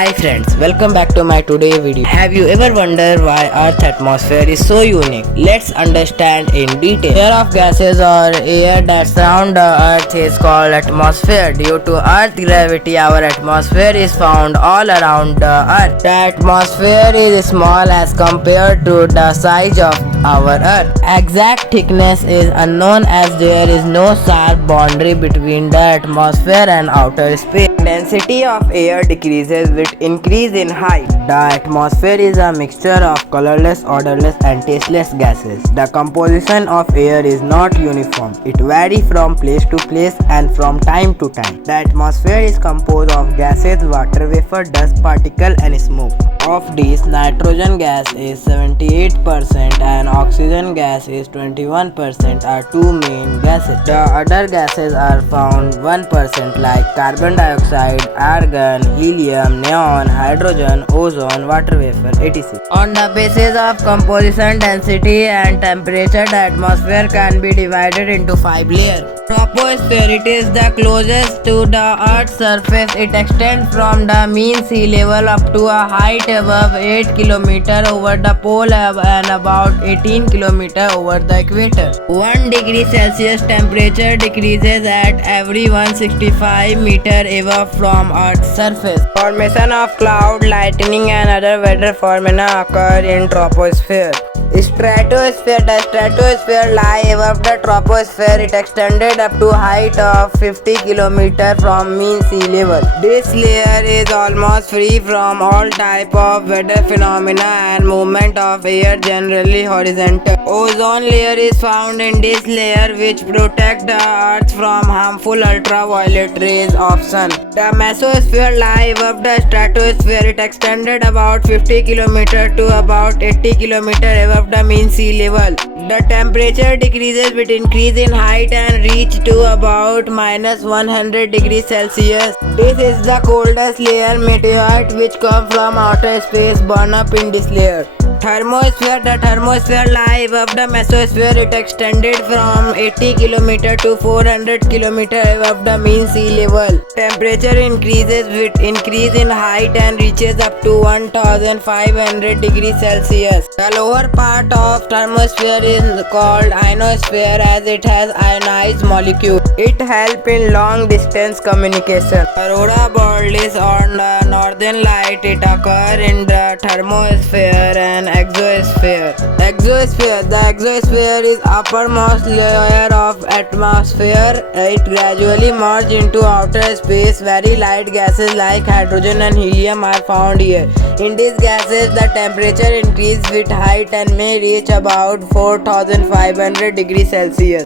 Hi friends, welcome back to my today video. Have you ever wondered why Earth atmosphere is so unique? Let's understand in detail. Layer of gases or air that surround the Earth is called atmosphere. Due to Earth gravity, our atmosphere is found all around the Earth. The atmosphere is small as compared to the size of our Earth. Exact thickness is unknown as there is no sharp boundary between the atmosphere and outer space. Density of air decreases with increase in height. The atmosphere is a mixture of colorless, odorless and tasteless gases. The composition of air is not uniform. It varies from place to place and from time to time. The atmosphere is composed of gases, water vapor, dust particle and smoke. Of these, nitrogen gas is 78% and oxygen gas is 21% are two main gases. The other gases are found 1% like carbon dioxide, argon, helium, neon, hydrogen, ozone, water vapor, etc. On the basis of composition, density and temperature, the atmosphere can be divided into 5 layers. Troposphere, it is the closest to the Earth's surface. It extends from the mean sea level up to a height above 8 km over the pole and about 18 km over the equator. 1 degree Celsius temperature decreases at every 165 meter above from Earth's surface. Formation of cloud, lightning and other weather phenomena occur in troposphere. Stratosphere, the stratosphere lie above the troposphere. It extended up to height of 50 km from mean sea level. This layer is almost free from all type of weather phenomena and movement of air, generally horizontal. Ozone layer is found in this layer which protect the earth from harmful ultraviolet rays of sun. The mesosphere lie above the stratosphere. It extended about 50 km to about 80 km above the mean sea level. The temperature decreases with increase in height and reach to about minus 100 degrees Celsius. This is the coldest layer. Meteorite which come from outer space burn up in this layer. Thermosphere, the thermosphere lie above the mesosphere. It extended from 80 km to 400 km above the mean sea level. Temperature increases with increase in height and reaches up to 1500 degrees Celsius. The lower part of thermosphere is called ionosphere as it has ionized molecules. It helps in long distance communication. Aurora borealis on the northern light, it occurs in the thermosphere and exosphere. Exosphere, the exosphere is uppermost layer of atmosphere. It gradually merges into outer space. Very light gases like hydrogen and helium are found here. In these gases, the temperature increases with height and may reach about 4500 degrees Celsius.